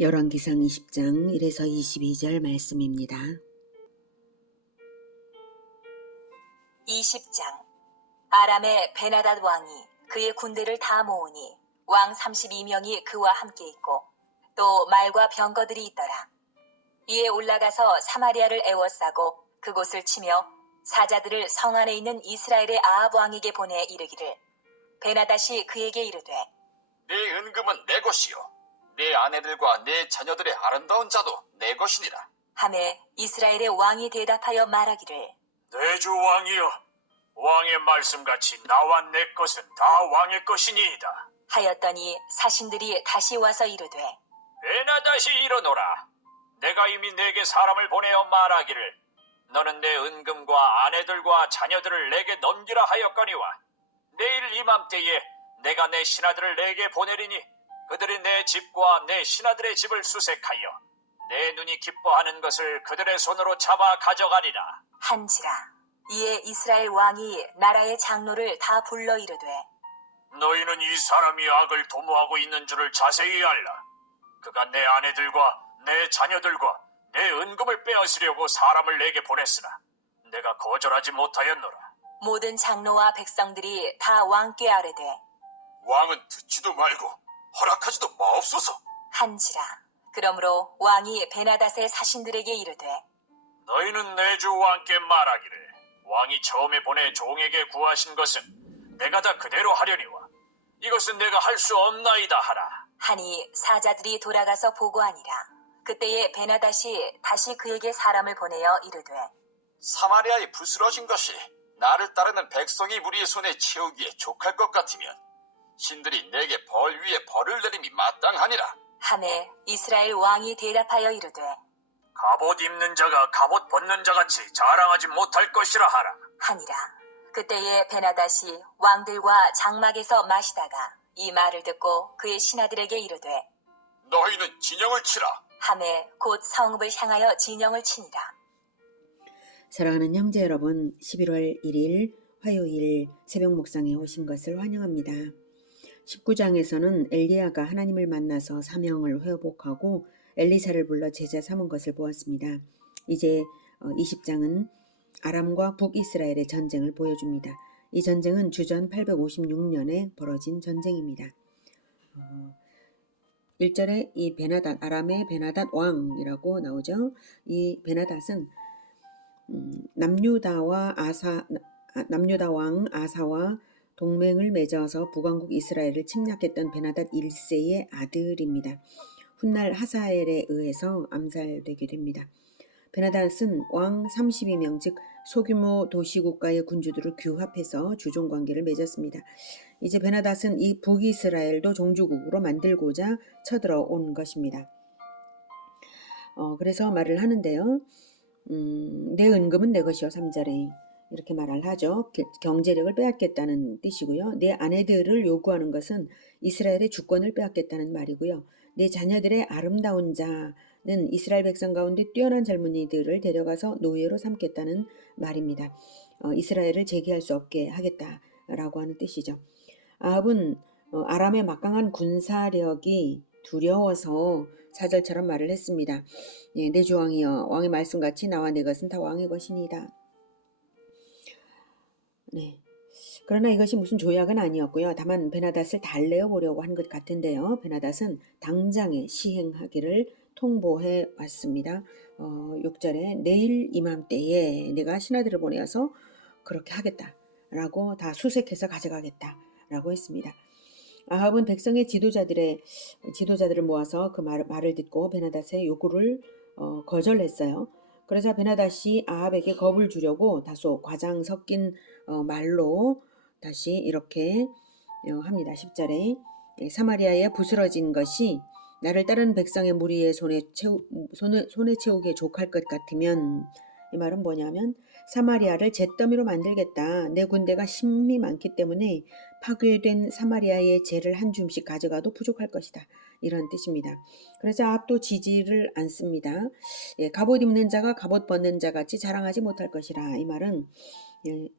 열왕기상 20장 1에서 22절 말씀입니다. 20장. 아람의 베나닷 왕이 그의 군대를 다 모으니 왕 32명이 그와 함께 있고 또 말과 병거들이 있더라. 이에 올라가서 사마리아를 에워싸고 그곳을 치며 사자들을 성 안에 있는 이스라엘의 아합 왕에게 보내 이르기를, 베나닷이 그에게 이르되, 네 은금은 내 것이요 내 아내들과 내 자녀들의 아름다운 자도 내 것이니라 하매 이스라엘의 왕이 대답하여 말하기를, 내 주 왕이여, 왕의 말씀같이 나와 내 것은 다 왕의 것이니이다. 하였더니 사신들이 다시 와서 이르되, 베나닷이 일어노라. 내가 이미 내게 사람을 보내어 말하기를, 너는 내 은금과 아내들과 자녀들을 내게 넘기라 하였거니와, 내일 이맘때에 내가 내 신하들을 내게 보내리니 그들이 내 집과 내 신하들의 집을 수색하여 내 눈이 기뻐하는 것을 그들의 손으로 잡아 가져가리라. 한지라. 이에 이스라엘 왕이 나라의 장로를 다 불러 이르되, 너희는 이 사람이 악을 도모하고 있는 줄을 자세히 알라. 그가 내 아내들과 내 자녀들과 내 은금을 빼앗으려고 사람을 내게 보냈으나 내가 거절하지 못하였노라. 모든 장로와 백성들이 다 왕께 아뢰되, 왕은 듣지도 말고 허락하지도 마옵소서. 한지라. 그러므로 왕이 베나닷의 사신들에게 이르되, 너희는 내 주 왕께 말하기를, 왕이 처음에 보내 종에게 구하신 것은 내가 다 그대로 하려니와 이것은 내가 할 수 없나이다 하라. 하니 사자들이 돌아가서 보고하니라. 그때에 베나닷이 다시 그에게 사람을 보내어 이르되, 사마리아에 부스러진 것이 나를 따르는 백성이 우리의 손에 채우기에 족할 것 같으면 신들이 내게 벌 위에 벌을 내림이 마땅하니라. 하매 이스라엘 왕이 대답하여 이르되, 갑옷 입는 자가 갑옷 벗는 자같이 자랑하지 못할 것이라 하라. 하니라. 그때에 베나닷이 왕들과 장막에서 마시다가 이 말을 듣고 그의 신하들에게 이르되, 너희는 진영을 치라. 하매 곧 성읍을 향하여 진영을 치니라. 사랑하는 형제 여러분, 11월 1일 화요일 새벽 묵상에 오신 것을 환영합니다. 19장에서는 엘리야가 하나님을 만나서 사명을 회복하고 엘리사를 불러 제자 삼은 것을 보았습니다. 이제 20장은 아람과 북이스라엘의 전쟁을 보여줍니다. 이 전쟁은 주전 856년에 벌어진 전쟁입니다. 1절에 이 베나닷, 아람의 베나닷 왕이라고 나오죠. 이 베나닷은 남유다 왕 아사와 동맹을 맺어서 북왕국 이스라엘을 침략했던 베나닷 1세의 아들입니다. 훗날 하사엘에 의해서 암살되게 됩니다. 베나닷은 왕 32명, 즉 소규모 도시국가의 군주들을 규합해서 주종관계를 맺었습니다. 이제 베나닷은 이 북이스라엘도 종주국으로 만들고자 쳐들어온 것입니다. 그래서 말을 하는데요. 내 은금은 내 것이요, 3절에 이렇게 말을 하죠. 경제력을 빼앗겠다는 뜻이고요. 내 아내들을 요구하는 것은 이스라엘의 주권을 빼앗겠다는 말이고요. 내 자녀들의 아름다운 자는 이스라엘 백성 가운데 뛰어난 젊은이들을 데려가서 노예로 삼겠다는 말입니다. 이스라엘을 재기할 수 없게 하겠다라고 하는 뜻이죠. 아합은 아람의 막강한 군사력이 두려워서 4절처럼 말을 했습니다. 예, 내 주 왕이여, 왕의 말씀같이 나와 내 것은 다 왕의 것이니이다. 네. 그러나 이것이 무슨 조약은 아니었고요. 다만 베나닷을 달래어 보려고 한 것 같은데요. 베나닷은 당장에 시행하기를 통보해 왔습니다. 6절에 내일 이맘때에 내가 신하들을 보내어서 그렇게 하겠다라고 다 수색해서 가져가겠다라고 했습니다. 아합은 백성의 지도자들을 모아서 그 말을 듣고 베나닷의 요구를 거절했어요. 그러자 베나닷이 아합에게 겁을 주려고 다소 과장 섞인 말로 다시 이렇게 합니다. 10절에 사마리아에 부스러진 것이 나를 따르는 백성의 무리의 손에 채우기에 족할 것 같으면, 이 말은 뭐냐면 사마리아를 잿더미로 만들겠다. 내 군대가 심히 많기 때문에 파괴된 사마리아의 재를 한 줌씩 가져가도 부족할 것이다. 이런 뜻입니다. 그래서 아합도 지지를 않습니다. 갑옷 입는 자가 갑옷 벗는 자 같이 자랑하지 못할 것이라. 이 말은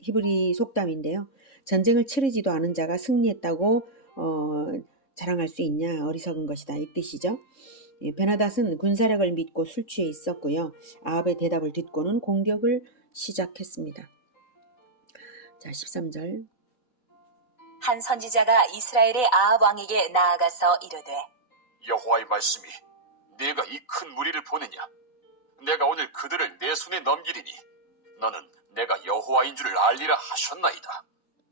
히브리 속담인데요. 전쟁을 치르지도 않은 자가 승리했다고 자랑할 수 있냐, 어리석은 것이다, 이 뜻이죠. 베나닷은 군사력을 믿고 술 취해 있었고요. 아합의 대답을 듣고는 공격을 시작했습니다. 자, 13절. 한 선지자가 이스라엘의 아합 왕에게 나아가서 이르되 여호와의 말씀이 네가 이 큰 무리를 보느냐? 내가 오늘 그들을 내 손에 넘기리니 너는 내가 여호와인 줄을 알리라 하셨나이다.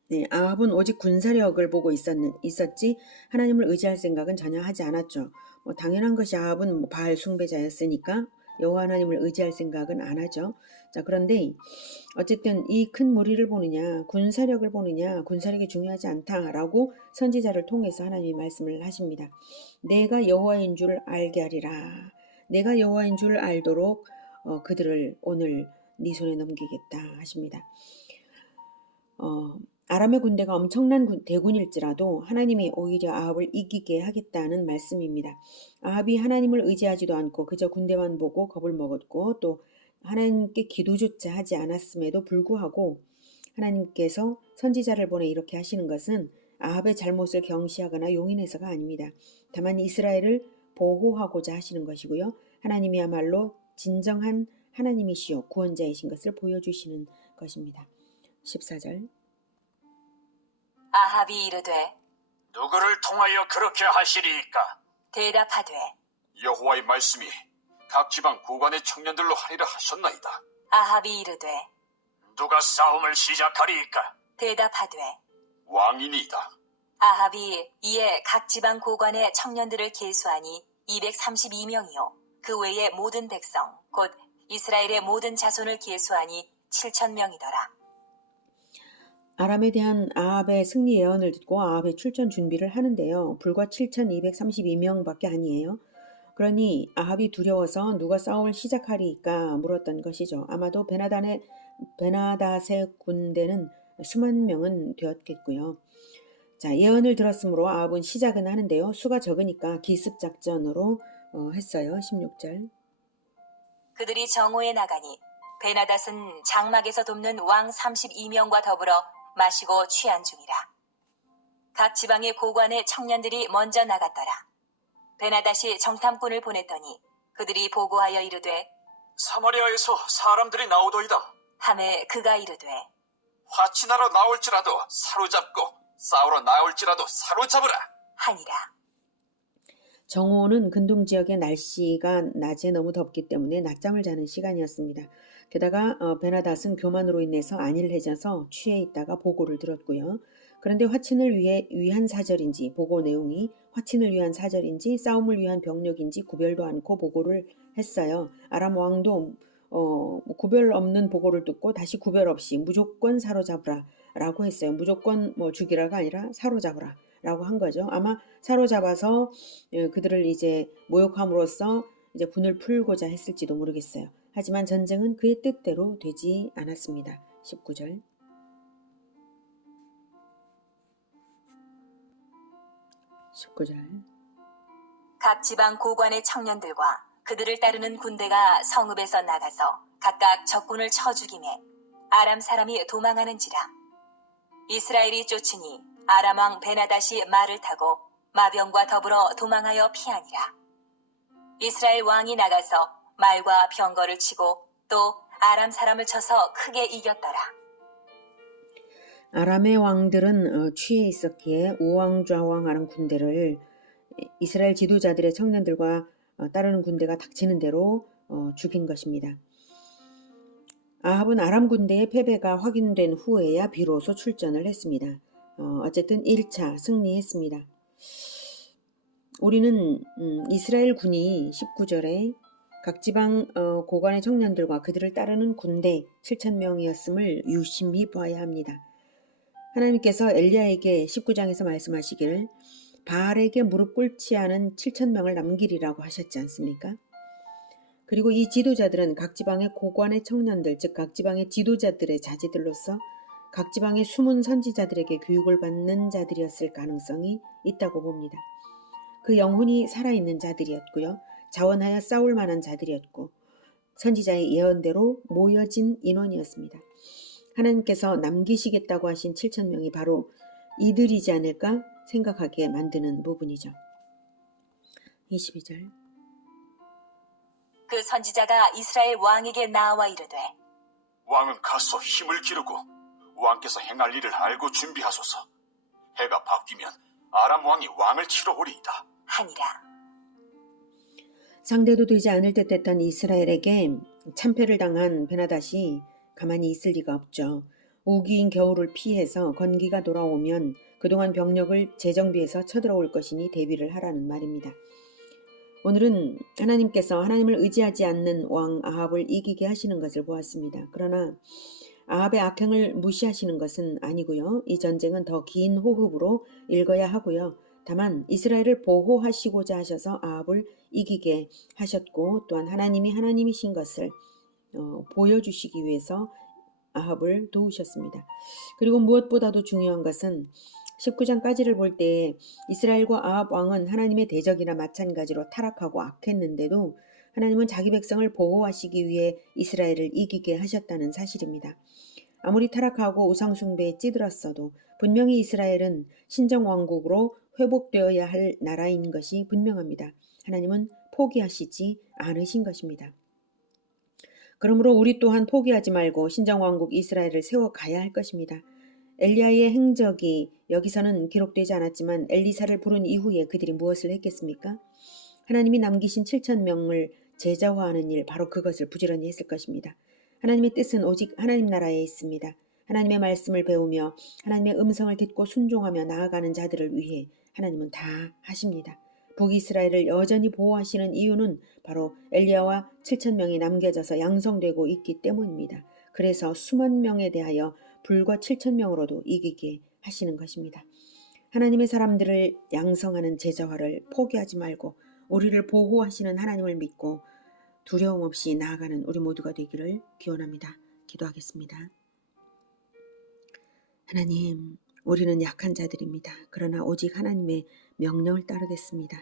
네, 아합은 오직 군사력을 보고 있었지 하나님을 의지할 생각은 전혀 하지 않았죠. 당연한 것이 아합은 바알 숭배자였으니까 여호와 하나님을 의지할 생각은 안 하죠. 자, 그런데 어쨌든 이 큰 무리를 보느냐, 군사력을 보느냐, 군사력이 중요하지 않다라고 선지자를 통해서 하나님이 말씀을 하십니다. 내가 여호와인 줄 알게 하리라. 내가 여호와인 줄 알도록 그들을 오늘 네 손에 넘기겠다 하십니다. 아람의 군대가 엄청난 대군일지라도 하나님이 오히려 아합을 이기게 하겠다는 말씀입니다. 아합이 하나님을 의지하지도 않고 그저 군대만 보고 겁을 먹었고 또 하나님께 기도조차 하지 않았음에도 불구하고 하나님께서 선지자를 보내 이렇게 하시는 것은 아합의 잘못을 경시하거나 용인해서가 아닙니다. 다만 이스라엘을 보호하고자 하시는 것이고요. 하나님이야말로 진정한 하나님이시요 구원자이신 것을 보여주시는 것입니다. 14절. 아합이 이르되 누구를 통하여 그렇게 하시리이까? 대답하되 여호와의 말씀이 각 지방 구관의 청년들로 하리라 하셨나이다. 아합이 이르되 누가 싸움을 시작하리이까? 대답하되 왕이니이다. 아합이 이에 각 지방 고관의 청년들을 계수하니 232명이요 그 외의 모든 백성 곧 이스라엘의 모든 자손을 계수하니 7,000명이더라. 아람에 대한 아합의 승리 예언을 듣고 아합의 출전 준비를 하는데요. 불과 7,232명밖에 아니에요. 그러니 아합이 두려워서 누가 싸움을 시작하리까 물었던 것이죠. 아마도 베나닷의 군대는 수만 명은 되었겠고요. 자, 예언을 들었으므로 아합은 시작은 하는데요. 수가 적으니까 기습작전으로 했어요. 16절. 그들이 정오에 나가니 베나닷은 장막에서 돕는 왕 32명과 더불어 마시고 취한 중이라. 각 지방의 고관의 청년들이 먼저 나갔더라. 베나닷이 정탐꾼을 보냈더니 그들이 보고하여 이르되 사마리아에서 사람들이 나오더이다. 하매 그가 이르되 화친하러 나올지라도 사로잡고 싸우러 나올지라도 사로잡으라. 하니라. 정오는 근동 지역의 날씨가 낮에 너무 덥기 때문에 낮잠을 자는 시간이었습니다. 게다가 베나닷은 교만으로 인해서 안일해져서 취해 있다가 보고를 들었고요. 그런데 화친을 위한 사절인지 보고 내용이 화친을 위한 사절인지 싸움을 위한 병력인지 구별도 않고 보고를 했어요. 아람 왕도 구별 없는 보고를 듣고 다시 구별 없이 무조건 사로잡으라 라고 했어요. 무조건 죽이라가 아니라 사로잡으라 라고 한 거죠. 아마 사로잡아서 그들을 이제 모욕함으로써 이제 분을 풀고자 했을지도 모르겠어요. 하지만 전쟁은 그의 뜻대로 되지 않았습니다. 19절. 각 지방 고관의 청년들과 그들을 따르는 군대가 성읍에서 나가서 각각 적군을 쳐 죽이매 아람 사람이 도망하는지라. 이스라엘이 쫓으니 아람 왕 베나닷이 말을 타고 마병과 더불어 도망하여 피하니라. 이스라엘 왕이 나가서 말과 병거를 치고 또 아람 사람을 쳐서 크게 이겼더라. 아람의 왕들은 취해 있었기에 우왕좌왕하는 군대를 이스라엘 지도자들의 청년들과 따르는 군대가 닥치는 대로 죽인 것입니다. 아합은 아람 군대의 패배가 확인된 후에야 비로소 출전을 했습니다. 어쨌든 1차 승리했습니다. 우리는 이스라엘 군이 19절에 각 지방 고관의 청년들과 그들을 따르는 군대 7,000명이었음을 유심히 봐야 합니다. 하나님께서 엘리야에게 19장에서 말씀하시기를 바알에게 무릎 꿇지 않은 7,000명을 남기리라고 하셨지 않습니까? 그리고 이 지도자들은 각 지방의 고관의 청년들, 즉 각 지방의 지도자들의 자제들로서 각 지방의 숨은 선지자들에게 교육을 받는 자들이었을 가능성이 있다고 봅니다. 그 영혼이 살아있는 자들이었고요. 자원하여 싸울 만한 자들이었고 선지자의 예언대로 모여진 인원이었습니다. 하나님께서 남기시겠다고 하신 7,000명이 바로 이들이지 않을까 생각하게 만드는 부분이죠. 22절. 그 선지자가 이스라엘 왕에게 나와 이르되 왕은 가서 힘을 기르고 왕께서 행할 일을 알고 준비하소서. 해가 바뀌면 아람 왕이 왕을 치러 오리이다 하니라. 상대도 되지 않을 듯했던 이스라엘에게 참패를 당한 베나닷이 가만히 있을 리가 없죠. 우기인 겨울을 피해서 건기가 돌아오면 그동안 병력을 재정비해서 쳐들어올 것이니 대비를 하라는 말입니다. 오늘은 하나님께서 하나님을 의지하지 않는 왕 아합을 이기게 하시는 것을 보았습니다. 그러나 아합의 악행을 무시하시는 것은 아니고요. 이 전쟁은 더 긴 호흡으로 읽어야 하고요. 다만 이스라엘을 보호하시고자 하셔서 아합을 이기게 하셨고 또한 하나님이 하나님이신 것을 보여주시기 위해서 아합을 도우셨습니다. 그리고 무엇보다도 중요한 것은 19장까지를 볼 때 이스라엘과 아합 왕은 하나님의 대적이나 마찬가지로 타락하고 악했는데도 하나님은 자기 백성을 보호하시기 위해 이스라엘을 이기게 하셨다는 사실입니다. 아무리 타락하고 우상숭배에 찌들었어도 분명히 이스라엘은 신정왕국으로 회복되어야 할 나라인 것이 분명합니다. 하나님은 포기하시지 않으신 것입니다. 그러므로 우리 또한 포기하지 말고 신정왕국 이스라엘을 세워가야 할 것입니다. 엘리야의 행적이 여기서는 기록되지 않았지만 엘리사를 부른 이후에 그들이 무엇을 했겠습니까? 하나님이 남기신 7,000명을 제자화하는 일, 바로 그것을 부지런히 했을 것입니다. 하나님의 뜻은 오직 하나님 나라에 있습니다. 하나님의 말씀을 배우며 하나님의 음성을 듣고 순종하며 나아가는 자들을 위해 하나님은 다 하십니다. 북이스라엘을 여전히 보호하시는 이유는 바로 엘리야와 7,000명이 남겨져서 양성되고 있기 때문입니다. 그래서 수만 명에 대하여 불과 7,000명으로도 이기게 하시는 것입니다. 하나님의 사람들을 양성하는 제자화를 포기하지 말고 우리를 보호하시는 하나님을 믿고 두려움 없이 나아가는 우리 모두가 되기를 기원합니다. 기도하겠습니다. 하나님, 우리는 약한 자들입니다. 그러나 오직 하나님의 명령을 따르겠습니다.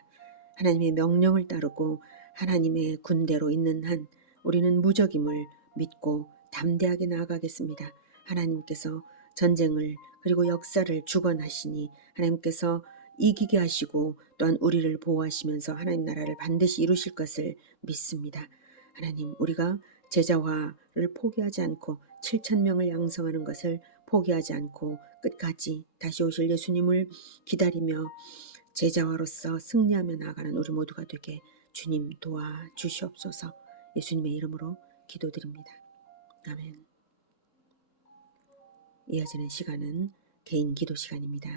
하나님의 명령을 따르고 하나님의 군대로 있는 한 우리는 무적임을 믿고 담대하게 나아가겠습니다. 하나님께서 전쟁을 그리고 역사를 주관하시니 하나님께서 이기게 하시고 또한 우리를 보호하시면서 하나님 나라를 반드시 이루실 것을 믿습니다. 하나님, 우리가 제자화를 포기하지 않고 7,000명을 양성하는 것을 포기하지 않고 끝까지 다시 오실 예수님을 기다리며 제자화로서 승리하며 나아가는 우리 모두가 되게 주님 도와주시옵소서. 예수님의 이름으로 기도드립니다. 아멘. 이어지는 시간은 개인 기도 시간입니다.